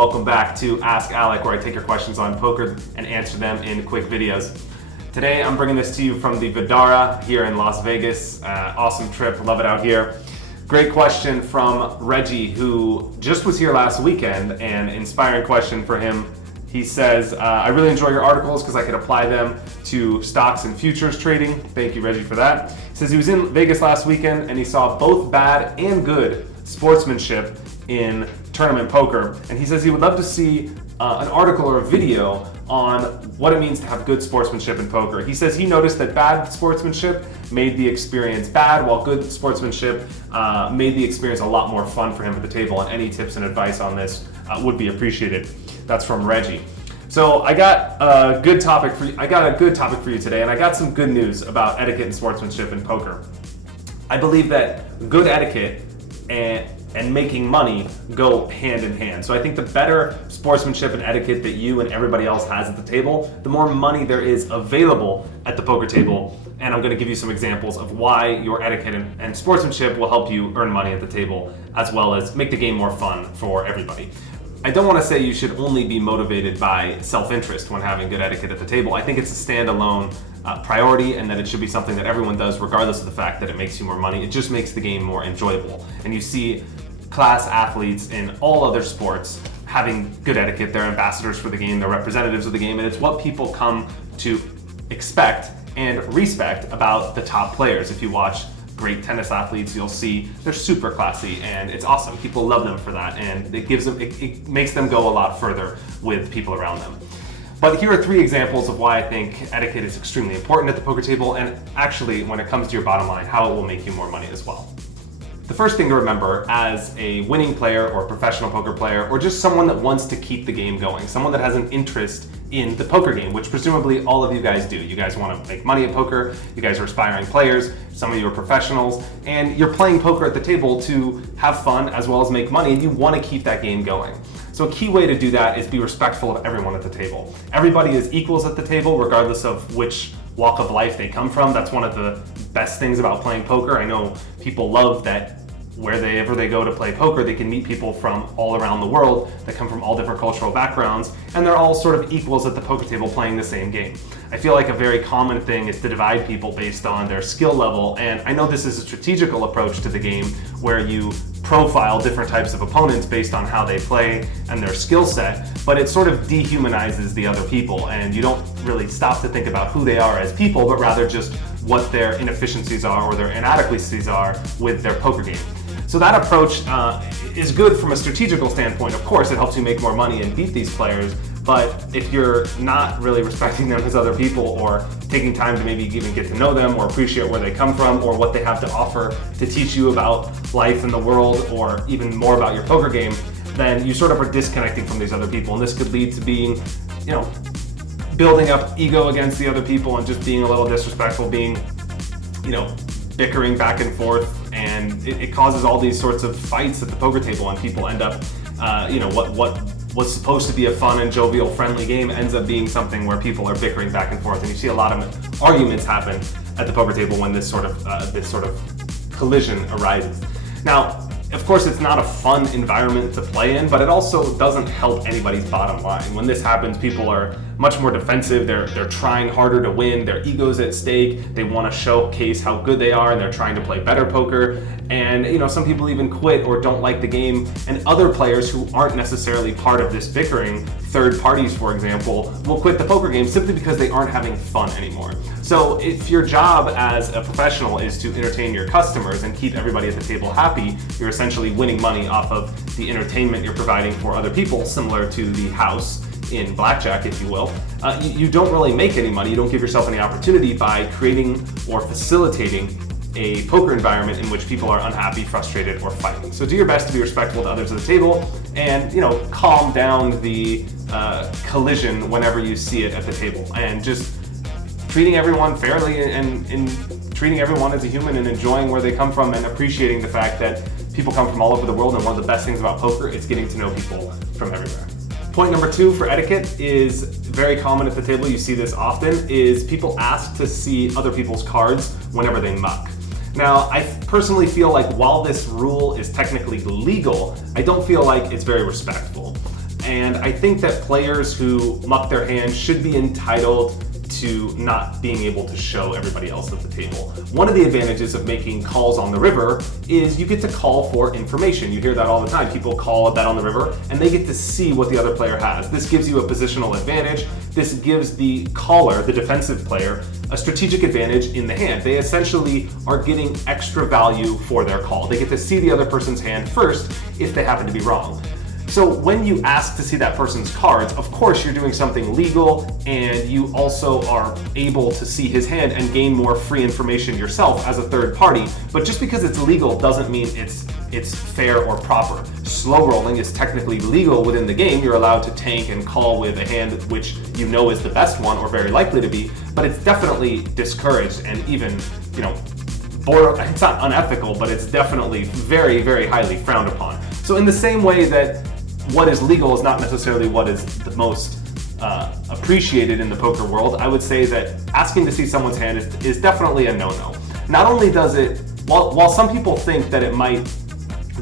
welcome back to Ask Alec, where I take your questions on poker and answer them in quick videos. Today I'm bringing this to you from the Vdara here in Las Vegas. Awesome trip, love it out here. Great question from Reggie, who just was here last weekend, and inspiring question for him. He says, I really enjoy your articles because I could apply them to stocks and futures trading. Thank you, Reggie, for that. He says he was in Vegas last weekend and he saw both bad and good sportsmanship in tournament poker. And he says he would love to see an article or a video on what it means to have good sportsmanship in poker. He says he noticed that bad sportsmanship made the experience bad, while good sportsmanship made the experience a lot more fun for him at the table. And any tips and advice on this would be appreciated. That's from Reggie. So I got a good topic for you. Today, and I got some good news about etiquette and sportsmanship in poker. I believe that good etiquette and making money go hand in hand. So I think the better sportsmanship and etiquette that you and everybody else has at the table, the more money there is available at the poker table. And I'm going to give you some examples of why your etiquette and sportsmanship will help you earn money at the table, as well as make the game more fun for everybody. I don't want to say you should only be motivated by self-interest when having good etiquette at the table. I think it's a standalone priority, and that it should be something that everyone does regardless of the fact that it makes you more money. It just makes the game more enjoyable. And you see class athletes in all other sports having good etiquette. They're ambassadors for the game, they're representatives of the game, and it's what people come to expect and respect about the top players. If you watch great tennis athletes, you'll see they're super classy, and it's awesome. People love them for that, and it makes them go a lot further with people around them. But here are 3 examples of why I think etiquette is extremely important at the poker table, and actually, when it comes to your bottom line, how it will make you more money as well. The first thing to remember as a winning player or a professional poker player, or just someone that wants to keep the game going, someone that has an interest in the poker game, which presumably all of you guys do. You guys want to make money at poker, you guys are aspiring players, some of you are professionals, and you're playing poker at the table to have fun as well as make money, and you want to keep that game going. So a key way to do that is be respectful of everyone at the table. Everybody is equals at the table, regardless of which walk of life they come from. That's one of the best things about playing poker. I know people love that wherever they go to play poker, they can meet people from all around the world that come from all different cultural backgrounds, and they're all sort of equals at the poker table playing the same game. I feel like a very common thing is to divide people based on their skill level, and I know this is a strategical approach to the game where you profile different types of opponents based on how they play and their skill set, but it sort of dehumanizes the other people, and you don't really stop to think about who they are as people, but rather just what their inefficiencies are or their inadequacies are with their poker game. So that approach is good from a strategical standpoint. Of course, it helps you make more money and beat these players, but if you're not really respecting them as other people, or taking time to maybe even get to know them or appreciate where they come from or what they have to offer to teach you about life and the world, or even more about your poker game, then you sort of are disconnecting from these other people. And this could lead to being, building up ego against the other people and just being a little disrespectful, being, bickering back and forth, and it causes all these sorts of fights at the poker table, and people end up, what was supposed to be a fun and jovial, friendly game ends up being something where people are bickering back and forth, and you see a lot of arguments happen at the poker table when this sort of collision arises. Now, of course, it's not a fun environment to play in, but it also doesn't help anybody's bottom line. When this happens, people are much more defensive. They're trying harder to win. Their ego's at stake. They want to showcase how good they are, and they're trying to play better poker. And some people even quit or don't like the game. And other players who aren't necessarily part of this bickering, third parties, for example, will quit the poker game simply because they aren't having fun anymore. So if your job as a professional is to entertain your customers and keep everybody at the table happy, you're essentially winning money off of the entertainment you're providing for other people, similar to the house in blackjack, if you will. You don't really make any money. You don't give yourself any opportunity by creating or facilitating a poker environment in which people are unhappy, frustrated, or fighting. So do your best to be respectful to others at the table, and calm down the collision whenever you see it at the table, and just treating everyone fairly and treating everyone as a human, and enjoying where they come from, and appreciating the fact that people come from all over the world, and one of the best things about poker is getting to know people from everywhere. Point number 2 for etiquette is very common at the table. You see this often, is people ask to see other people's cards whenever they muck. Now, I personally feel like while this rule is technically legal, I don't feel like it's very respectful. and I think that players who muck their hand should be entitled to not being able to show everybody else at the table. One of the advantages of making calls on the river is you get to call for information. You hear that all the time. People call a bet on the river and they get to see what the other player has. This gives you a positional advantage. This gives the caller, the defensive player, a strategic advantage in the hand. They essentially are getting extra value for their call. They get to see the other person's hand first if they happen to be wrong. So when you ask to see that person's cards, of course you're doing something legal, and you also are able to see his hand and gain more free information yourself as a third party. But just because it's legal doesn't mean it's fair or proper. Slow rolling is technically legal within the game. You're allowed to tank and call with a hand which you know is the best one or very likely to be, but it's definitely discouraged and even, it's not unethical, but it's definitely very, very highly frowned upon. So in the same way that what is legal is not necessarily what is the most appreciated in the poker world, I would say that asking to see someone's hand is definitely a no-no. Not only does it, while some people think that it might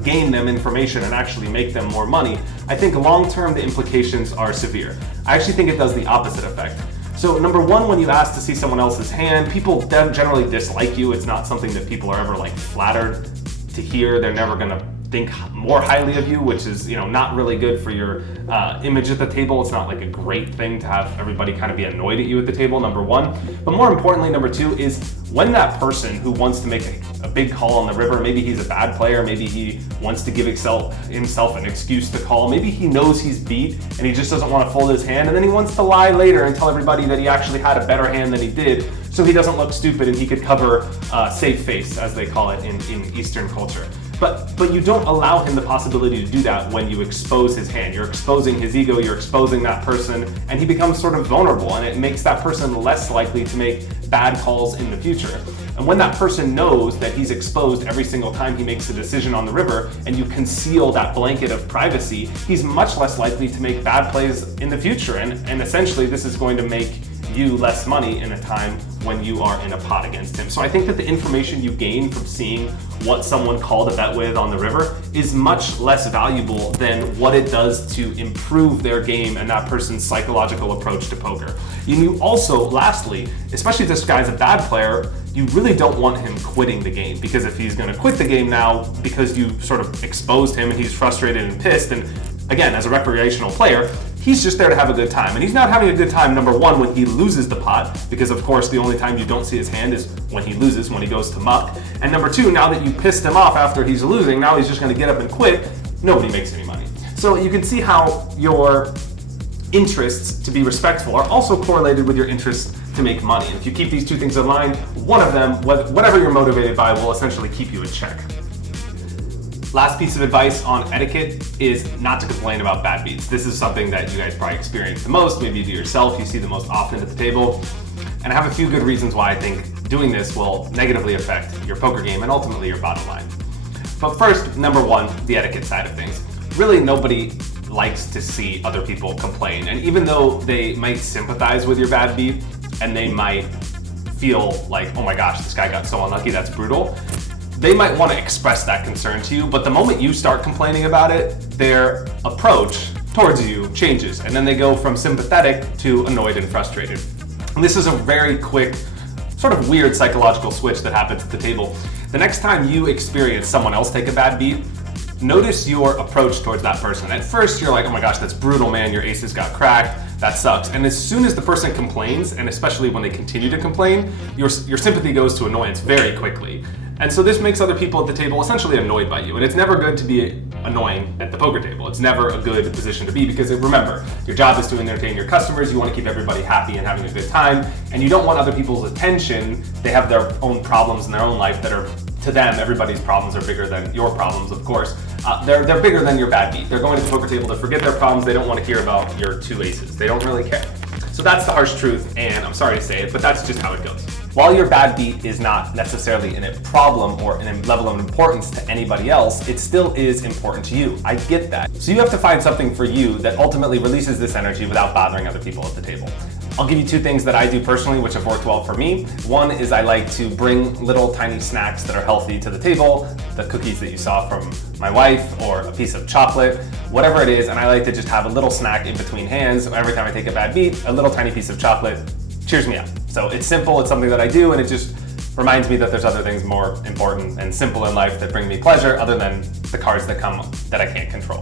gain them information and actually make them more money, I think long-term the implications are severe. I actually think it does the opposite effect. So number one, when you ask to see someone else's hand, people generally dislike you. It's not something that people are ever flattered to hear. They're never gonna think more highly of you, which is not really good for your image at the table. It's not like a great thing to have everybody kind of be annoyed at you at the table, number one. But more importantly, number two is when that person who wants to make a big call on the river, maybe he's a bad player, maybe he wants to give himself an excuse to call, maybe he knows he's beat and he just doesn't want to fold his hand, and then he wants to lie later and tell everybody that he actually had a better hand than he did, so he doesn't look stupid and he could cover safe face, as they call it in Eastern culture. But you don't allow him the possibility to do that when you expose his hand. You're exposing his ego, you're exposing that person, and he becomes sort of vulnerable, and it makes that person less likely to make bad calls in the future. And when that person knows that he's exposed every single time he makes a decision on the river, and you conceal that blanket of privacy, he's much less likely to make bad plays in the future. And essentially this is going to make you less money in a time when you are in a pot against him. So I think that the information you gain from seeing what someone called a bet with on the river is much less valuable than what it does to improve their game and that person's psychological approach to poker. You also, lastly, especially if this guy's a bad player, you really don't want him quitting the game, because if he's going to quit the game now because you sort of exposed him and he's frustrated and pissed, and again, as a recreational player, he's just there to have a good time. And he's not having a good time, number one, when he loses the pot, because of course the only time you don't see his hand is when he loses, when he goes to muck. And number two, now that you pissed him off after he's losing, now he's just going to get up and quit. Nobody makes any money. So you can see how your interests to be respectful are also correlated with your interests to make money. And if you keep these two things in mind, one of them, whatever you're motivated by, will essentially keep you in check. Last piece of advice on etiquette is not to complain about bad beats. This is something that you guys probably experience the most, maybe you do yourself, you see the most often at the table. And I have a few good reasons why I think doing this will negatively affect your poker game and ultimately your bottom line. But first, number one, the etiquette side of things. Really, nobody likes to see other people complain. And even though they might sympathize with your bad beat and they might feel like, oh my gosh, this guy got so unlucky, that's brutal, they might want to express that concern to you, but the moment you start complaining about it, their approach towards you changes, and then they go from sympathetic to annoyed and frustrated. And this is a very quick, sort of weird psychological switch that happens at the table. The next time you experience someone else take a bad beat, notice your approach towards that person. At first, you're like, oh my gosh, that's brutal, man, your aces got cracked, that sucks. And as soon as the person complains, and especially when they continue to complain, your sympathy goes to annoyance very quickly. And so this makes other people at the table essentially annoyed by you. And it's never good to be annoying at the poker table. It's never a good position to be, because remember, your job is to entertain your customers. You want to keep everybody happy and having a good time. And you don't want other people's attention. They have their own problems in their own life that are, to them, everybody's problems are bigger than your problems, of course. They're bigger than your bad beat. They're going to the poker table to forget their problems. They don't want to hear about your two aces. They don't really care. So that's the harsh truth, and I'm sorry to say it, but that's just how it goes. While your bad beat is not necessarily a problem or a level of importance to anybody else, it still is important to you. I get that. So you have to find something for you that ultimately releases this energy without bothering other people at the table. I'll give you two things that I do personally which have worked well for me. One is I like to bring little tiny snacks that are healthy to the table, the cookies that you saw from my wife or a piece of chocolate, whatever it is, and I like to just have a little snack in between hands. Every time I take a bad beat, a little tiny piece of chocolate cheers me up. So it's simple, it's something that I do, and it just reminds me that there's other things more important and simple in life that bring me pleasure other than the cards that come that I can't control.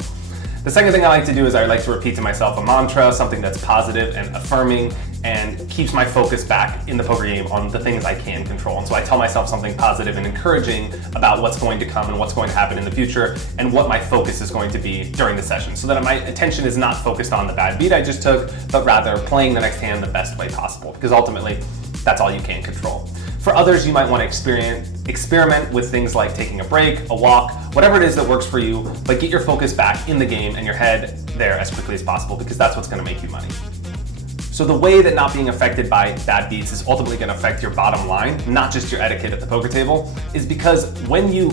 The second thing I like to do is I like to repeat to myself a mantra, something that's positive and affirming and keeps my focus back in the poker game on the things I can control. And so I tell myself something positive and encouraging about what's going to come and what's going to happen in the future and what my focus is going to be during the session, so that my attention is not focused on the bad beat I just took, but rather playing the next hand the best way possible, because ultimately that's all you can control. For others, you might want to experiment with things like taking a break, a walk, whatever it is that works for you, but get your focus back in the game and your head there as quickly as possible, because that's what's going to make you money. So the way that not being affected by bad beats is ultimately going to affect your bottom line, not just your etiquette at the poker table, is because when you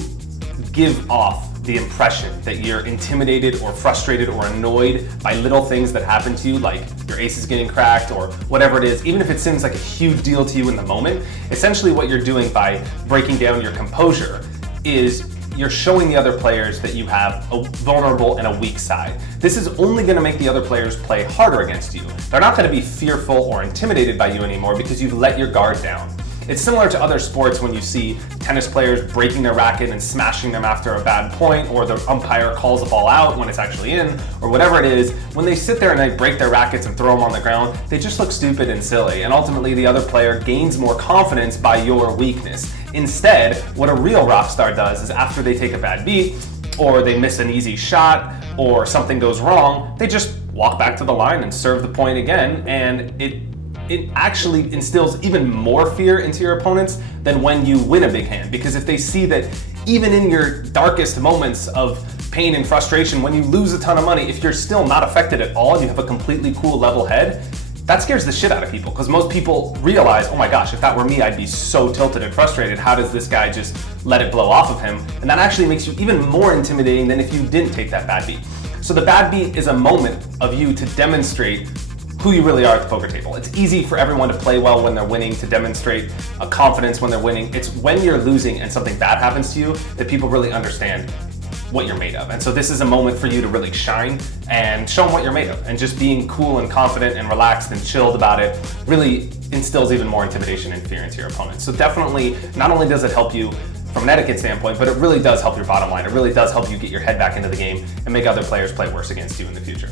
give off the impression that you're intimidated or frustrated or annoyed by little things that happen to you, like your ace is getting cracked or whatever it is, even if it seems like a huge deal to you in the moment, essentially what you're doing by breaking down your composure is you're showing the other players that you have a vulnerable and a weak side. This is only going to make the other players play harder against you. They're not going to be fearful or intimidated by you anymore because you've let your guard down. It's similar to other sports when you see tennis players breaking their racket and smashing them after a bad point, or the umpire calls a ball out when it's actually in, or whatever it is. When they sit there and they break their rackets and throw them on the ground, they just look stupid and silly, and ultimately the other player gains more confidence by your weakness. Instead, what a real rock star does is after they take a bad beat, or they miss an easy shot, or something goes wrong, they just walk back to the line and serve the point again, and it actually instills even more fear into your opponents than when you win a big hand. Because if they see that even in your darkest moments of pain and frustration, when you lose a ton of money, if you're still not affected at all and you have a completely cool level head, that scares the shit out of people, because most people realize, oh my gosh, if that were me, I'd be so tilted and frustrated. How does this guy just let it blow off of him? And that actually makes you even more intimidating than if you didn't take that bad beat. So the bad beat is a moment of you to demonstrate who you really are at the poker table. It's easy for everyone to play well when they're winning, to demonstrate a confidence when they're winning. It's when you're losing and something bad happens to you that people really understand what you're made of. And so this is a moment for you to really shine and show them what you're made of. And just being cool and confident and relaxed and chilled about it really instills even more intimidation and fear into your opponent. So definitely, not only does it help you from an etiquette standpoint, but it really does help your bottom line. It really does help you get your head back into the game and make other players play worse against you in the future.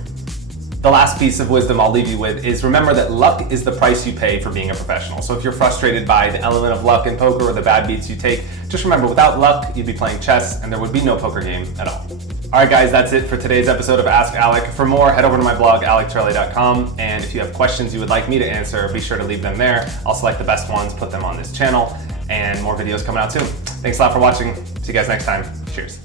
The last piece of wisdom I'll leave you with is remember that luck is the price you pay for being a professional. So if you're frustrated by the element of luck in poker or the bad beats you take, just remember, without luck, you'd be playing chess and there would be no poker game at all. All right, guys, that's it for today's episode of Ask Alec. For more, head over to my blog, alecharlie.com. And if you have questions you would like me to answer, be sure to leave them there. I'll select the best ones, put them on this channel, and more videos coming out soon. Thanks a lot for watching. See you guys next time. Cheers.